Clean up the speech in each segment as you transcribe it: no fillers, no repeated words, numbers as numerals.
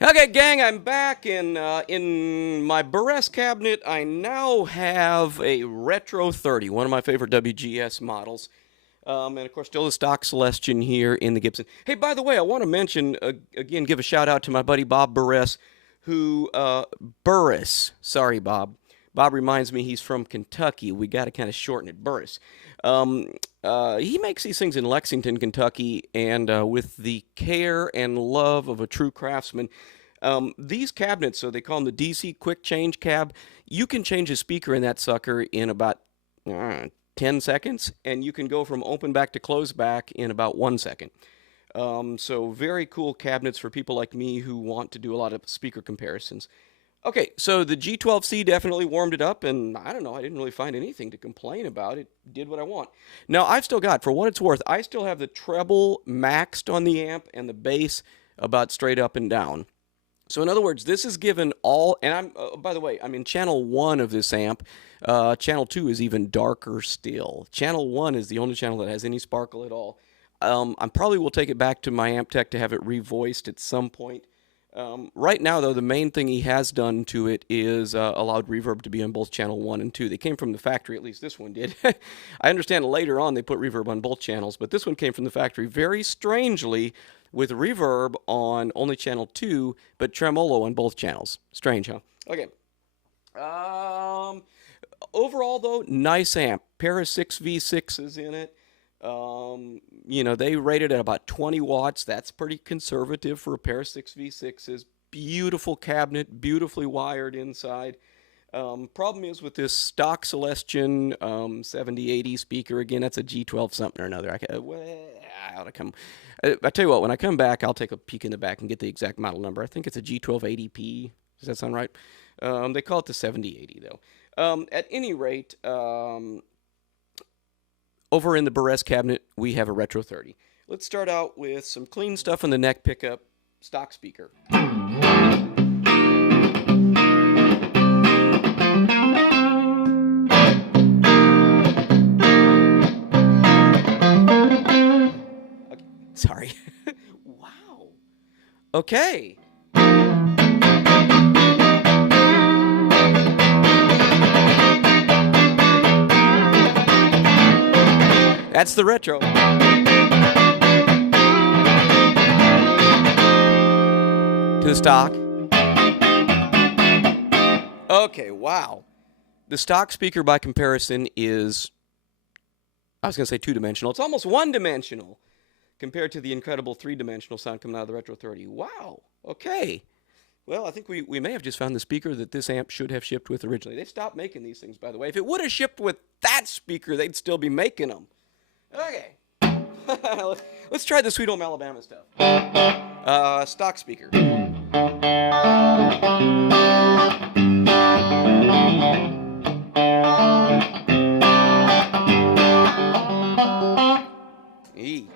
Okay, gang, I'm back in my Burress cabinet. I now have a Retro 30, one of my favorite WGS models. And of course, still the stock Celestion here in the Gibson. Hey, by the way, I want to mention, again, give a shout out to my buddy Bob Burress, who, Burris, sorry, Bob. Bob reminds me he's from Kentucky. We got to kind of shorten it, Burris. He makes these things in Lexington, Kentucky, and with the care and love of a true craftsman. These cabinets, so they call them the DC Quick Change Cab, you can change a speaker in that sucker in about 10 seconds, and you can go from open back to close back in about 1 second. So very cool cabinets for people like me who want to do a lot of speaker comparisons. Okay, so the G12C definitely warmed it up, and I don't know, I didn't really find anything to complain about. It did what I want. Now, I've still got, for what it's worth, I still have the treble maxed on the amp and the bass about straight up and down. So in other words, this is given all, and I'm, by the way, I'm in channel 1 of this amp. Channel 2 is even darker still. Channel 1 is the only channel that has any sparkle at all. I probably will take it back to my amp tech to have it revoiced at some point. Right now, though, the main thing he has done to it is allowed reverb to be on both channel 1 and 2. They came from the factory, at least this one did. I understand later on they put reverb on both channels, but this one came from the factory very strangely with reverb on only channel 2, but tremolo on both channels. Strange, huh? Okay. Overall, though, nice amp. Pair of 6V6s in it. You know, they rated at about 20 watts. That's pretty conservative for a pair of 6V6s. Beautiful cabinet, beautifully wired inside. Problem is with this stock Celestion 7080 speaker, again, that's a G12 something or another. I ought to come. I tell you what, when I come back, I'll take a peek in the back and get the exact model number. I think it's a G1280P. Does that sound right? They call it the 7080, though. At any rate, over in the Burress cabinet, we have a Retro 30. Let's start out with some clean stuff on the neck pickup, stock speaker. Okay, sorry. Wow. Okay. That's the Retro. To the stock. Okay, wow. The stock speaker by comparison is, I was going to say two-dimensional. It's almost one-dimensional compared to the incredible three-dimensional sound coming out of the Retro 30. Wow. Okay. Well, I think we may have just found the speaker that this amp should have shipped with originally. They've stopped making these things, by the way. If it would have shipped with that speaker, they'd still be making them. Okay, let's try the Sweet Home Alabama stuff. Stock speaker. E.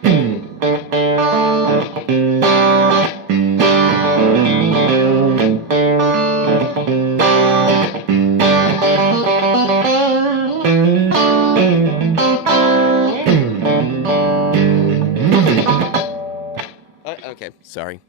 Okay, sorry.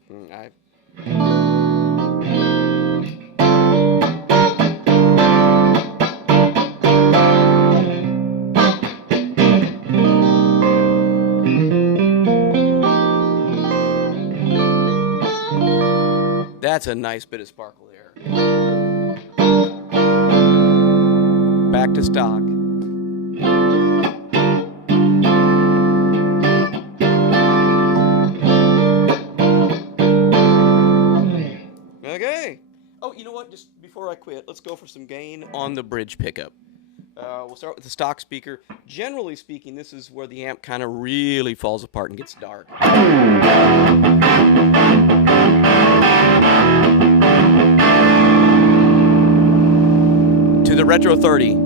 That's a nice bit of sparkle there. Back to stock. Okay. Oh, you know what? Just before I quit, let's go for some gain on the bridge pickup. We'll start with the stock speaker. Generally speaking, this is where the amp kind of really falls apart and gets dark. To the Retro 30.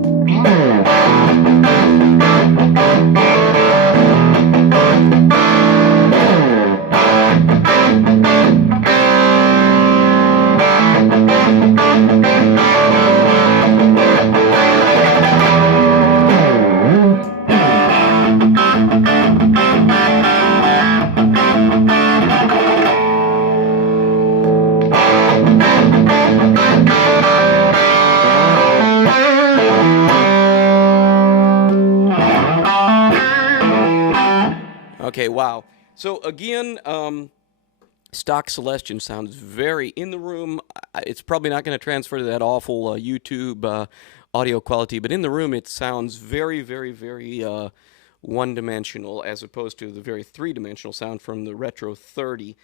Okay, wow. So again, stock Celestion sounds very in the room. It's probably not going to transfer to that awful YouTube audio quality, but in the room it sounds very, very, very one-dimensional as opposed to the very three-dimensional sound from the Retro 30.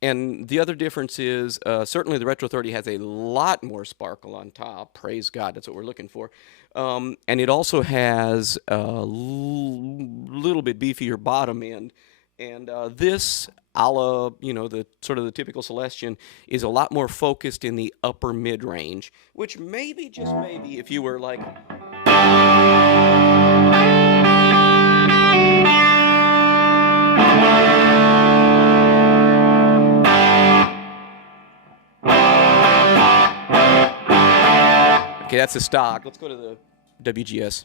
And the other difference is certainly the Retro 30 has a lot more sparkle on top. Praise God, that's what we're looking for. And it also has a little bit beefier bottom end. And this, a la, the sort of the typical Celestion, is a lot more focused in the upper mid-range, which maybe, just maybe, if you were like... Okay, that's the stock. Let's go to the WGS.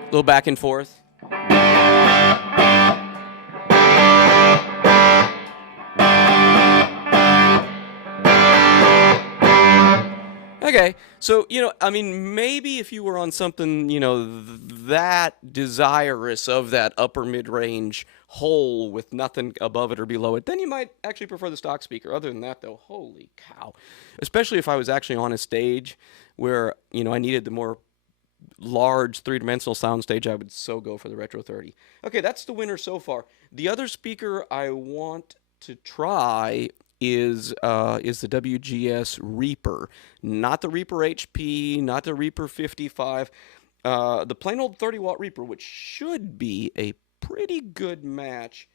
A little back and forth. Okay, so, I mean, maybe if you were on something, that desirous of that upper mid-range hole with nothing above it or below it, then you might actually prefer the stock speaker. Other than that, though, holy cow. Especially if I was actually on a stage where, I needed the more large three-dimensional sound stage, I would so go for the Retro 30. Okay, that's the winner so far. The other speaker I want to try is the WGS Reaper, not the Reaper HP, not the Reaper 55, the plain old 30-watt Reaper, which should be a pretty good match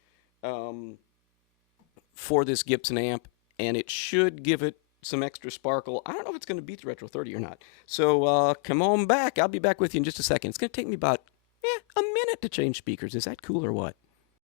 for this Gibson amp, and it should give it some extra sparkle. I don't know if it's going to beat the Retro 30 or not. So come on back. I'll be back with you in just a second. It's going to take me about a minute to change speakers. Is that cool or what?